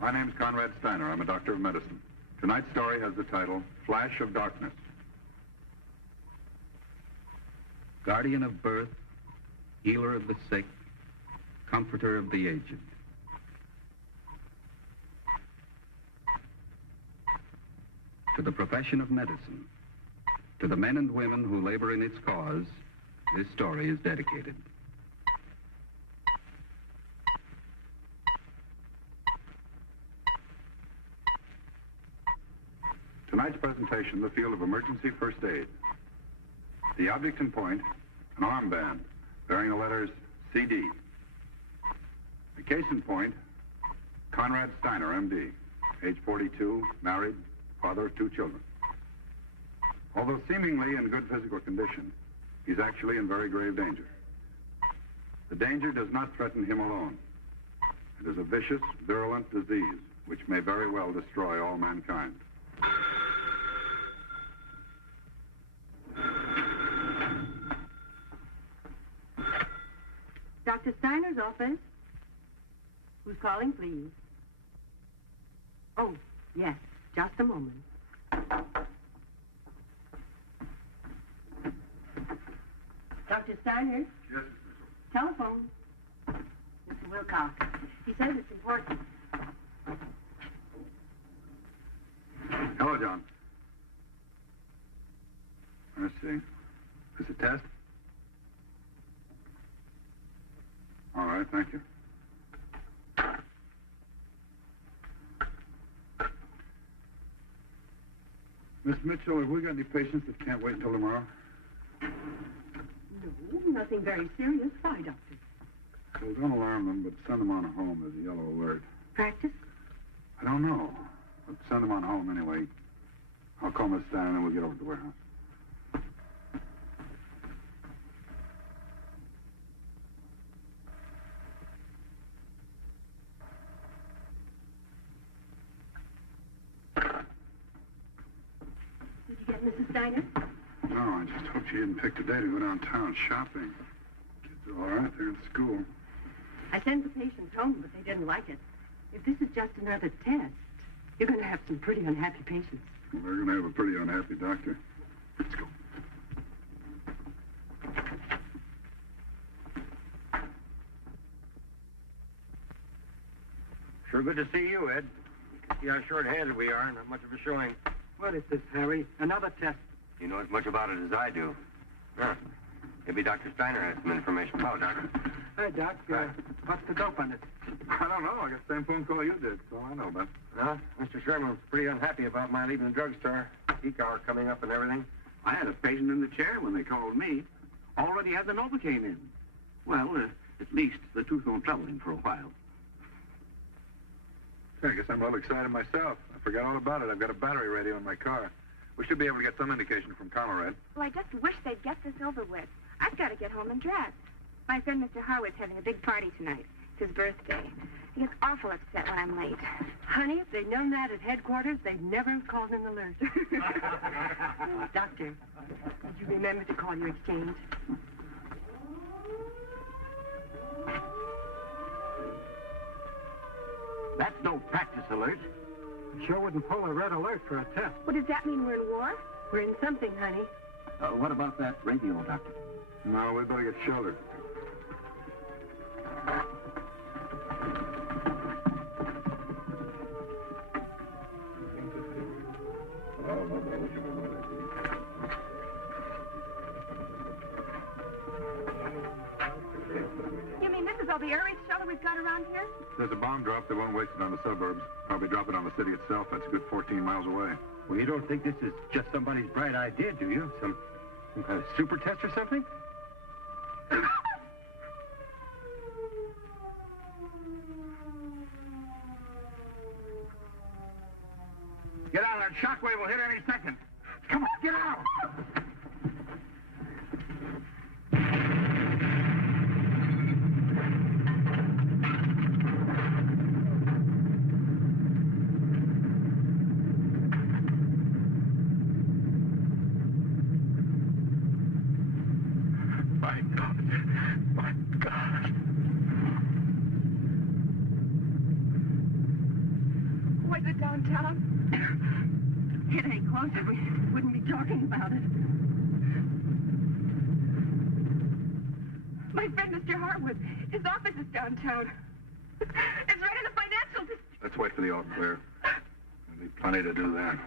My name's Konrad Styner. I'm a doctor of medicine. Tonight's story has the title, Flash of Darkness. Guardian of birth, healer of the sick, comforter of the aged. To the profession of medicine, to the men and women who labor in its cause, this story is dedicated. Tonight's presentation, the field of emergency first aid. The object in point, an armband bearing the letters CD. The case in point, Konrad Styner, MD, age 42, married, father of 2 children. Although seemingly in good physical condition, he's actually in very grave danger. The danger does not threaten him alone. It is a vicious, virulent disease which may very well destroy all mankind. Dr. Steiner's office. Who's calling, please? Oh, yes, just a moment. Dr. Steiner? Yes, Telephone. Mr. Wilcox. He says it's important. Hello, John. Let's see. Is it a test? All right, thank you. Miss Mitchell, have we got any patients that can't wait until tomorrow? No, nothing very serious. Why, Doctor? Well, don't alarm them, but send them on home as a yellow alert. Practice? I don't know. But send them on home anyway. I'll call Miss Stein and we'll get over to the warehouse. Did you get Mrs. Steiner? No, I just hope she didn't pick the day to go downtown shopping. Kids are all right. They're in school. I sent the patients home, but they didn't like it. If this is just another test, you're going to have some pretty unhappy patients. Well, they're going to have a pretty unhappy doctor. Let's go. Sure good to see you, Ed. See how short-handed we are, not much of a showing. What is this, Harry? Another test? You know as much about it as I do. Huh. Maybe Dr. Steiner has some information. Hello, Doctor. Hey, Doc, what's the dope on it? I don't know. I got the same phone call you did. That's all I know about. Well, Mr. Sherman was pretty unhappy about my leaving the drugstore. Peak hour coming up and everything. I had a patient in the chair when they called me. Already had the Novocaine in. Well, at least the tooth won't trouble him for a while. I guess I'm a little excited myself. I forgot all about it. I've got a battery radio in my car. We should be able to get some indication from Conrad. Well, I just wish they'd get this over with. I've got to get home and dress. My friend Mr. Harwood's having a big party tonight. It's his birthday. He gets awful upset when I'm late. Honey, if they'd known that at headquarters, they'd never have called an alert. Doctor, did you remember to call your exchange? That's no practice alert. Sure wouldn't pull a red alert for a test. Well, does that mean we're in war? We're in something, honey. What about that radio, Doctor? No, we better get sheltered. You mean this is all the air raid shelter we've got around here? There's a bomb drop. They won't waste it on the suburbs. Probably drop it on the city itself. That's a good 14 miles away. Well, you don't think this is just somebody's bright idea, do you? Some kind of super test or something? Get out. That shockwave will hit any second. Come on, get out. My God. My God. downtown? It ain't closer. We wouldn't be talking about it. My friend, Mr. Harwood, his office is downtown. It's right in the financial district. Let's wait for the all clear. There'll be plenty to do then.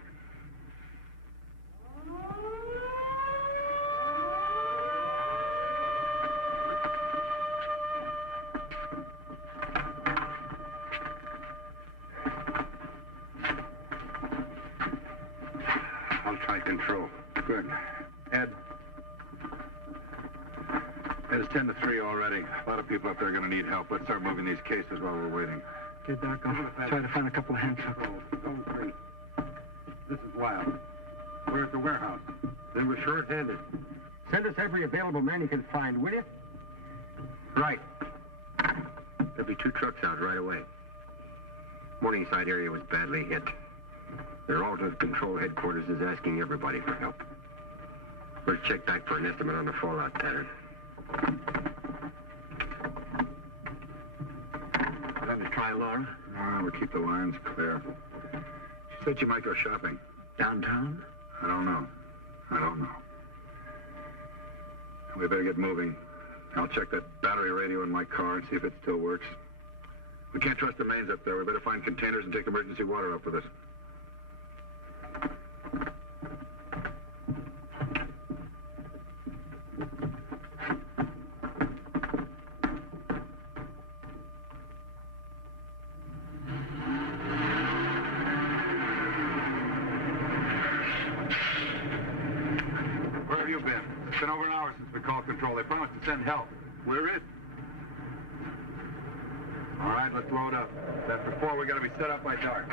I'll try control. Good. Ed. It is 10 to 3 already. A lot of people up there are going to need help. Let's start moving these cases while we're waiting. Okay, Doc, I'll try to find a couple of handcuffs. Zone 3. This is Wild. We're at the warehouse. Then we're short-handed. Send us every available man you can find, will you? Right. There'll be 2 trucks out right away. Morningside area was badly hit. Their alternate control headquarters is asking everybody for help. We'll check back for an estimate on the fallout pattern. Going to try Laura? No, we'll keep the lines clear. She said she might go shopping. Downtown? I don't know. We better get moving. I'll check that battery radio in my car and see if it still works. We can't trust the mains up there. We better find containers and take emergency water up with us. Where have you been? It's been over an hour since we called control. They promised to send help. We're it. All right, let's load up. That before we got to be set up by dark.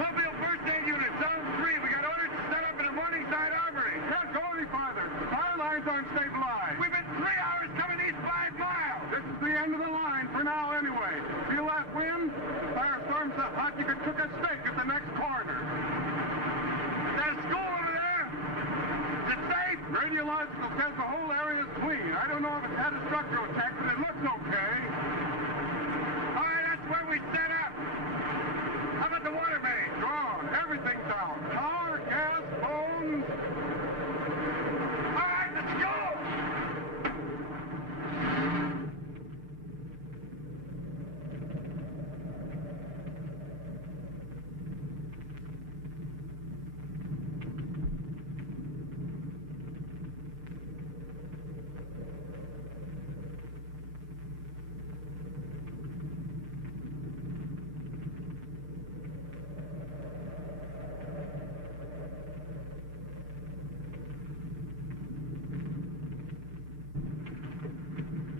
Mobile first aid unit, zone 3. We got orders to set up in the Morningside Armory. Can't go any farther. Fire lines aren't stabilized. We've been 3 hours coming these 5 miles. This is the end of the line for now anyway. Feel that wind? Firestorm's so hot you could cook a steak at the next corner. Is that a school over there? Is it safe? Radiological says the whole area is clean. I don't know if it's had a structural attack, but it looks okay. All right, that's where we set up. How about the water main? Gone. Everything's out. Power, gas, phones. All right, let's go!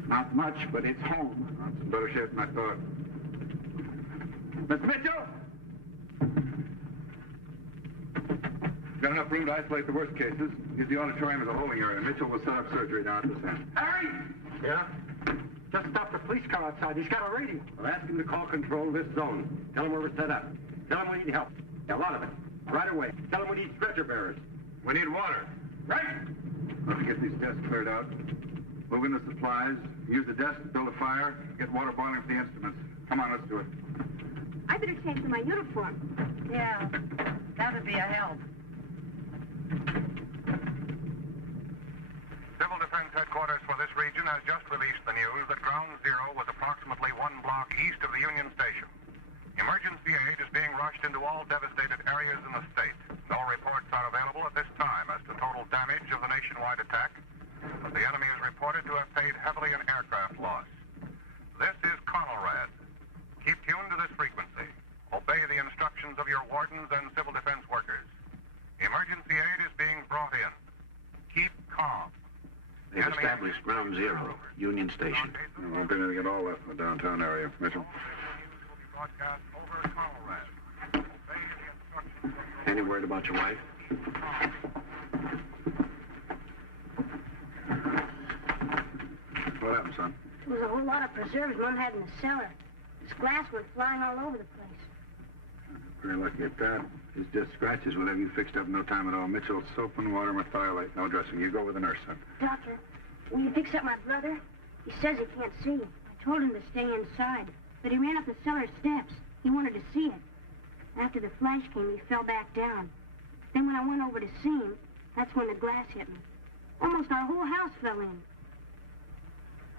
Not much, but it's home. It's in better shape than I thought. Miss Mitchell? Got enough room to isolate the worst cases. Use the auditorium as a holding area. Mitchell will set up surgery down at this end. Harry! Yeah? Just stopped the police car outside. He's got a radio. Well, ask him to call control of this zone. Tell him where we're set up. Tell him we need help. A lot of it. Right away. Tell him we need stretcher bearers. We need water. Right? Let's get these desks cleared out. Move in the supplies. Use the desk to build a fire. Get water boiling for the instruments. Come on, let's do it. I better change to my uniform. Yeah, that'd be a help. Civil Defense Headquarters for this region has just released the news that Ground Zero was approximately 1 block east of the Union Station. Emergency aid is being rushed into all devastated areas in the state. No reports are available at this time as to total damage of the nationwide attack, but the enemy is reported to have paid heavily in aircraft loss. This is Konrad. Keep tuned to this frequency. Obey the instructions of your wardens and civil defense workers. Emergency aid is being brought in. Keep calm. They've established Ground Zero, Union Station. There won't be anything at all left in the downtown area, Mitchell. Will be broadcast over Konrad. Obey the instructions of your Any word about your wife? What happened, son? There was a whole lot of preserves Mom had in the cellar. This glass went flying all over the place. Very lucky at that. It's just scratches. We'll have you fixed up in no time at all. Mitchell, soap and water, methylate. No dressing. You go with the nurse, son. Doctor, will you fix up my brother? He says he can't see. I told him to stay inside, but he ran up the cellar steps. He wanted to see it. After the flash came, he fell back down. Then when I went over to see him, that's when the glass hit me. Almost our whole house fell in.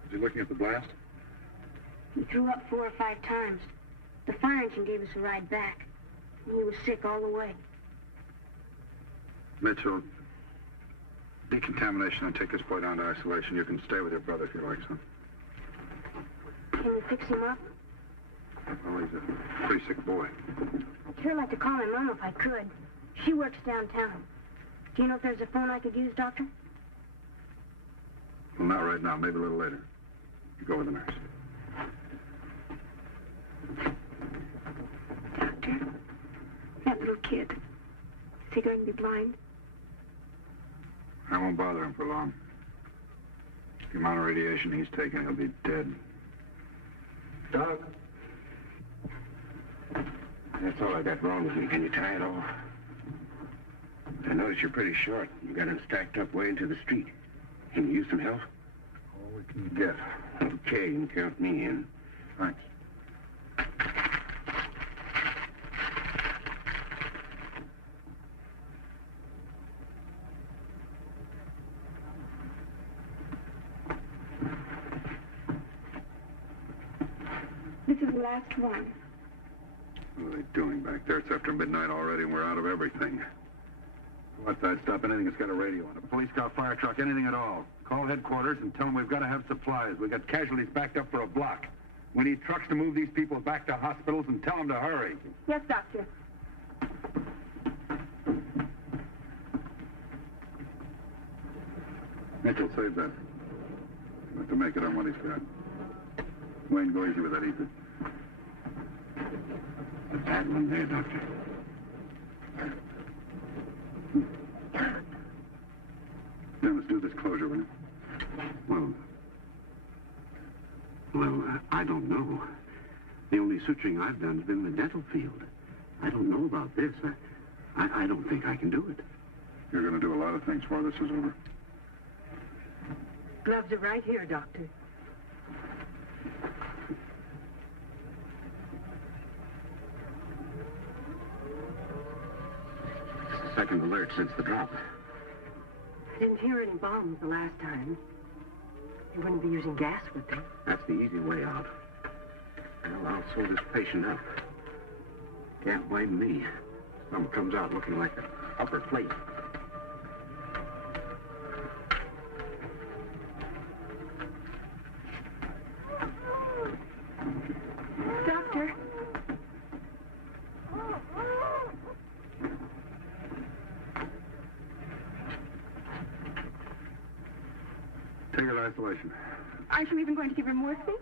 Was he looking at the blast? He threw up 4 or 5 times. The fire engine gave us a ride back. And he was sick all the way. Mitchell, decontamination and take this boy down to isolation. You can stay with your brother if you like, son. Can you fix him up? Well, he's a pretty sick boy. I'd sure like to call my mom if I could. She works downtown. Do you know if there's a phone I could use, Doctor? Well, not right now. Maybe a little later. You go with the nurse. Doctor, that little kid, is he going to be blind? I won't bother him for long. The amount of radiation he's taking, he'll be dead. Doc? That's all I got wrong with me. Can you tie it off? I notice you're pretty short. You got him stacked up way into the street. Can you use some help? All we can get. Okay, you can count me in. Thanks. This is the last one. What are they doing back there? It's after midnight already, and we're out of everything. Go outside, stop anything that's got a radio on it. A police car, fire truck, anything at all. Call headquarters and tell them we've got to have supplies. We've got casualties backed up for a block. We need trucks to move these people back to hospitals and tell them to hurry. Yes, Doctor. Mitchell, save that. We'll have to make it on what he's got. Wayne, go easy with that, Ethan. A bad one there, Doctor. Then let's do this closure, will you? Well, I don't know. The only suturing I've done has been in the dental field. I don't know about this. I don't think I can do it. You're going to do a lot of things before this is over. Gloves are right here, Doctor. Second alert since the drop. I didn't hear any bombs the last time. They wouldn't be using gas, would they? That's the easy way out. Well, I'll sew this patient up. Can't blame me. Some comes out looking like an upper plate. Doctor. Take her to isolation. Aren't you even going to give her morphine?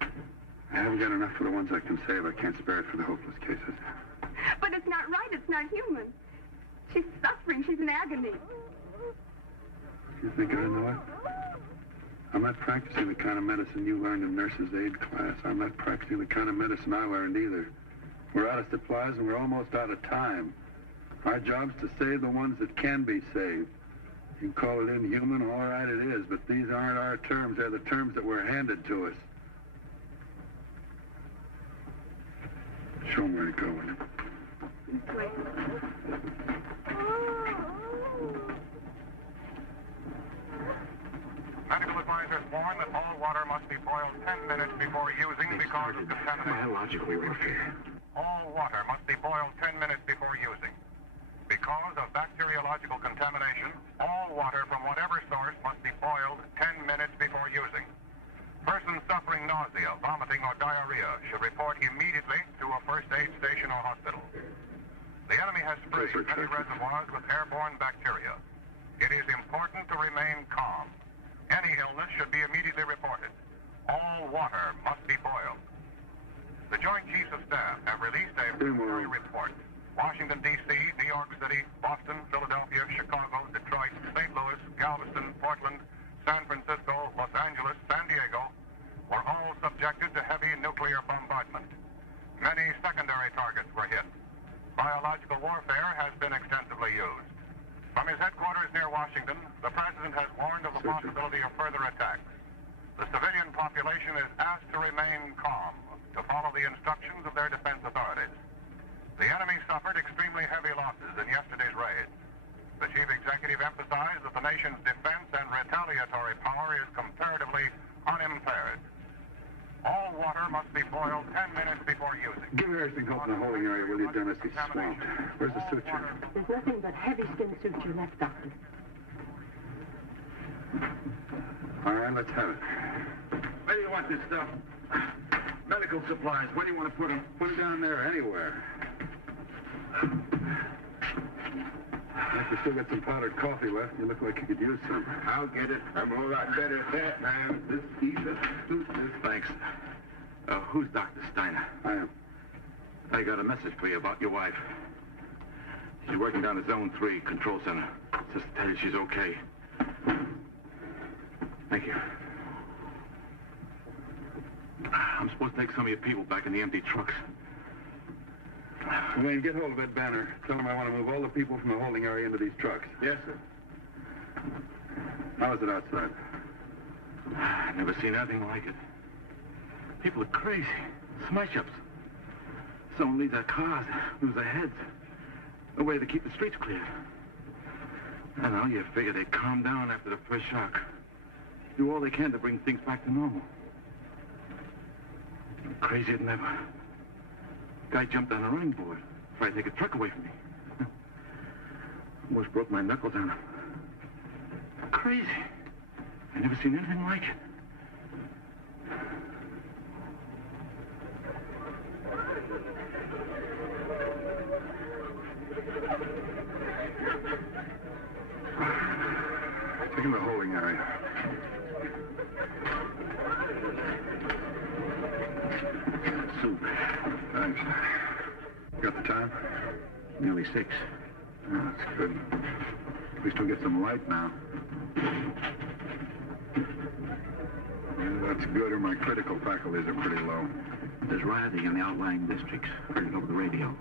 I haven't got enough for the ones I can save. I can't spare it for the hopeless cases. But it's not right. It's not human. She's suffering. She's in agony. You think I know it? I'm not practicing the kind of medicine you learned in nurse's aid class. I'm not practicing the kind of medicine I learned either. We're out of supplies and we're almost out of time. Our job's to save the ones that can be saved. You can call it inhuman, all right it is, but these aren't our terms. They're the terms that were handed to us. Show them where to go, will you? This way. Medical advisors warn that all water must be boiled 10 minutes before using because of contamination. Biological warfare. All water must be boiled 10 minutes before using. Because of bacteriological contamination, all water from whatever source must be boiled 10 minutes before using. Persons suffering nausea, vomiting, or diarrhea should report immediately to a first aid station or hospital. The enemy has sprayed many reservoirs with airborne bacteria. It is important to remain calm. Any illness should be immediately reported. All water must be boiled. The Joint Chiefs of Staff have released a preliminary report. Washington, D.C., New York City, Boston, Philadelphia, Chicago, Detroit, St. Louis, Galveston, Portland, San Francisco, Los Angeles, San Diego were all subjected to heavy nuclear bombardment. Many secondary targets were hit. biological warfare has been extensively used. From his headquarters near Washington, the president has warned of the possibility of further attacks. The civilian population is asked to remain calm, to follow the instructions of their defense authorities. The enemy suffered extremely heavy losses in yesterday's raid. The chief executive emphasized that the nation's defense and retaliatory power is comparatively unimpaired. All water must be boiled 10 minutes before using. Give Harrison Hope in the holding area, will you, Dennis? He's swamped. Where's the suture? There's nothing but heavy skin suture left, Doctor. All right, let's have it. Where do you want this stuff? Medical supplies. Where do you want to put them? Put it down there, anywhere. If you still got some powdered coffee left, you look like you could use some. I'll get it. I'm a lot better at that, man. This season. Thanks. Who's Dr. Styner? I am. I got a message for you about your wife. She's working down at Zone 3, Control Center. Just to tell you she's okay. Thank you. I'm supposed to take some of your people back in the empty trucks. Wayne, get hold of Ed Banner. Tell him I want to move all the people from the holding area into these trucks. Yes, sir. How is it outside? I've never seen anything like it. People are crazy. Smash-ups. Someone leaves their cars, lose their heads. No way to keep the streets clear. I know, you figure they'd calm down after the first shock. Do all they can to bring things back to normal. Crazier than ever. Guy jumped on a running board, tried to take a truck away from me. Almost broke my knuckles on him. Crazy. I never seen anything like it. Take him to the holding area. Soup. Thanks. Got the time? Nearly 6. Oh, that's good. At least we'll get some light now. That's good, or my critical faculties are pretty low. There's rioting in the outlying districts. Heard it over the radio.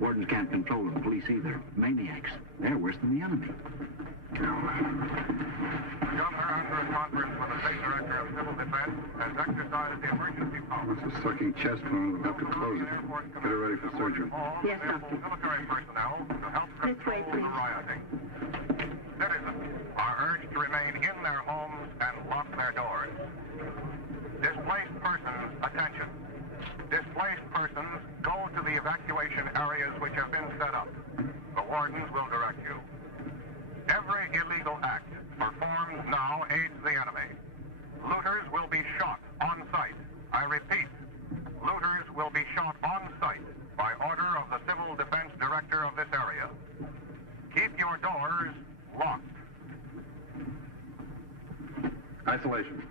Wardens can't control them, police either. Maniacs. They're worse than the enemy. The governor, after a conference with the state director of civil defense, has exercised the emergency power. That's a sucking chest wound. We'll have to close it. Get her ready for surgery. Yes, Doctor. Military personnel to help This way, control the please. rioting. Citizens are urged to remain in their homes and lock their doors. Displaced persons, attention. Displaced persons, go to the evacuation areas which have been set up. The wardens will direct you. Every illegal act performed now aids the enemy. Looters will be shot on sight. I repeat, looters will be shot on sight by order of the Civil Defense Director of this area. Keep your doors locked. Isolation.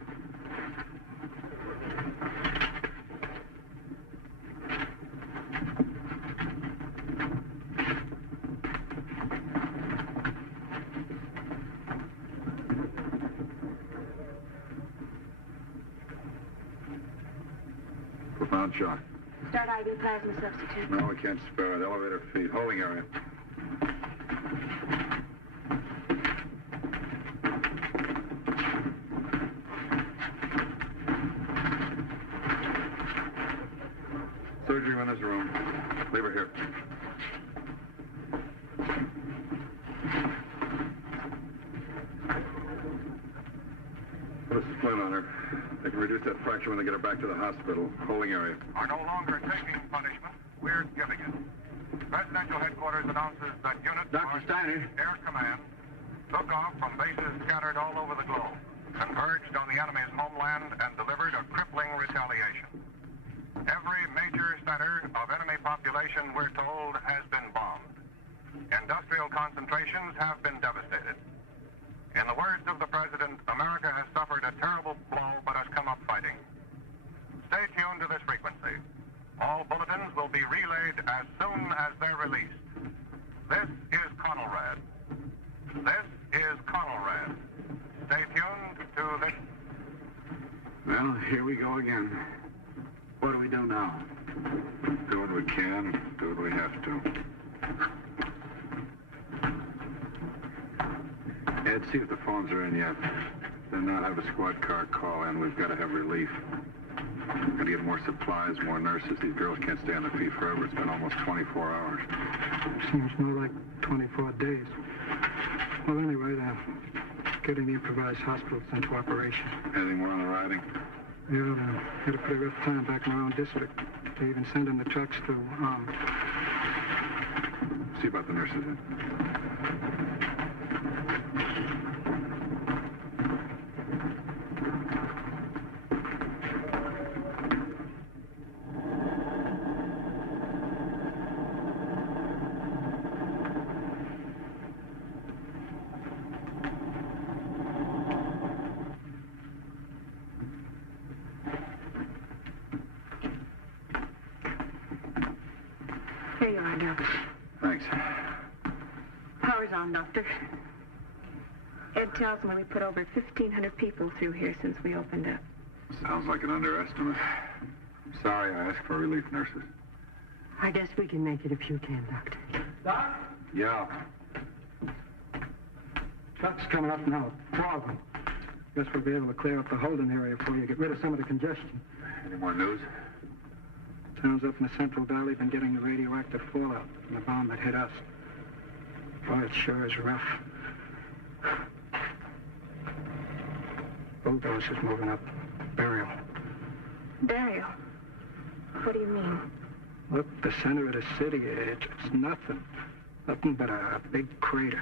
Profound shock. Start IV plasma substitute. No, we can't spare it. Elevator feed. Holding area. Surgery in this room. Leave her here. Put a splint on her. They can reduce that fracture when they get her back to the hospital. Holding area. Are no longer taking punishment. We're giving it. Presidential headquarters announces that units Dr. Styner. Air Command took off from bases scattered all over the globe, converged on the enemy's homeland, and delivered a crippling retaliation. Every major center of enemy population, we're told, has been bombed. Industrial concentrations have been devastated. In the words of the President, America has suffered a terrible blow, but has come up fighting. Stay tuned to this frequency. All bulletins will be relayed as soon as they're released. This is Conrad. This is Conrad. Stay tuned to this. Well, here we go again. What do we do now? Do what we can, do what we have to. Ed, see if the phones are in yet. Then not have a squad car call in. We've got to have relief. We've got to get more supplies, more nurses. These girls can't stay on their feet forever. It's been almost 24 hours. Seems more like 24 days. Well, anyway, they're getting the improvised hospitals into operation. Anything more on the riding? Yeah, they had a pretty rough time back in our own district. They even sent in the trucks to, See about the nurses then. Here you are, Doctor. Thanks. Power's on, Doctor. Ed tells me we put over 1,500 people through here since we opened up. Sounds like an underestimate. I'm sorry I asked for relief nurses. I guess we can make it if you can, Doctor. Doc, Yeah. trucks coming up now. 4 of them. Guess we'll be able to clear up the holding area for you, get rid of some of the congestion. Any more news? Towns up in the Central Valley have been getting the radioactive fallout from the bomb that hit us. Boy, it sure is rough. Bulldozers moving up. Burial. Burial? What do you mean? Look, the center of the city, it's nothing. Nothing but a big crater.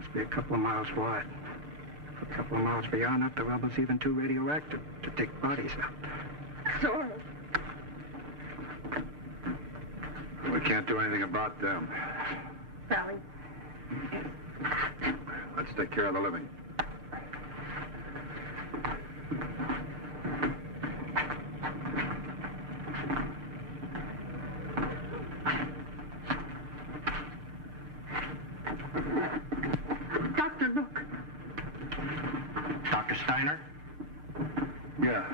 Must be a couple of miles wide. A couple of miles beyond that, the rubble's even too radioactive to take bodies out. Sorry. We can't do anything about them. Sally. Let's take care of the living. Doctor, look. Dr. Styner? Yeah.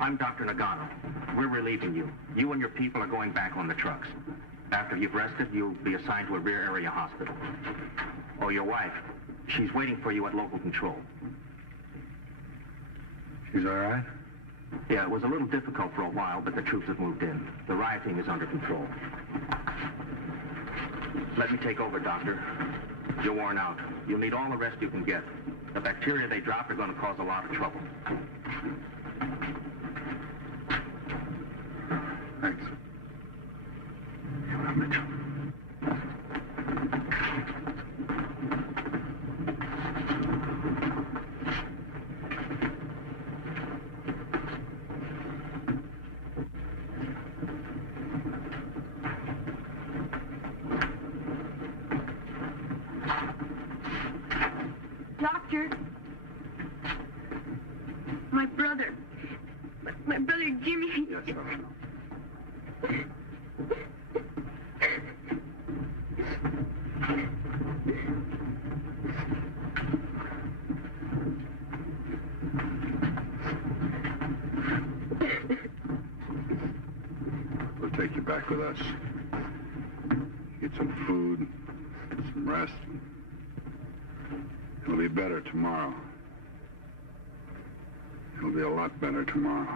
I'm Dr. Nagano. We're relieving you. You and your people are going back on the trucks. After you've rested, you'll be assigned to a rear area hospital. Oh, your wife. She's waiting for you at local control. She's all right? Yeah, it was a little difficult for a while, but the troops have moved in. The rioting is under control. Let me take over, Doctor. You're worn out. You'll need all the rest you can get. The bacteria they dropped are going to cause a lot of trouble. Thanks. Mitchell. Doctor. My brother. My brother Jimmy. Yes, I know. We'll take you back with us. Get some food, some rest. It'll be better tomorrow. It'll be a lot better tomorrow.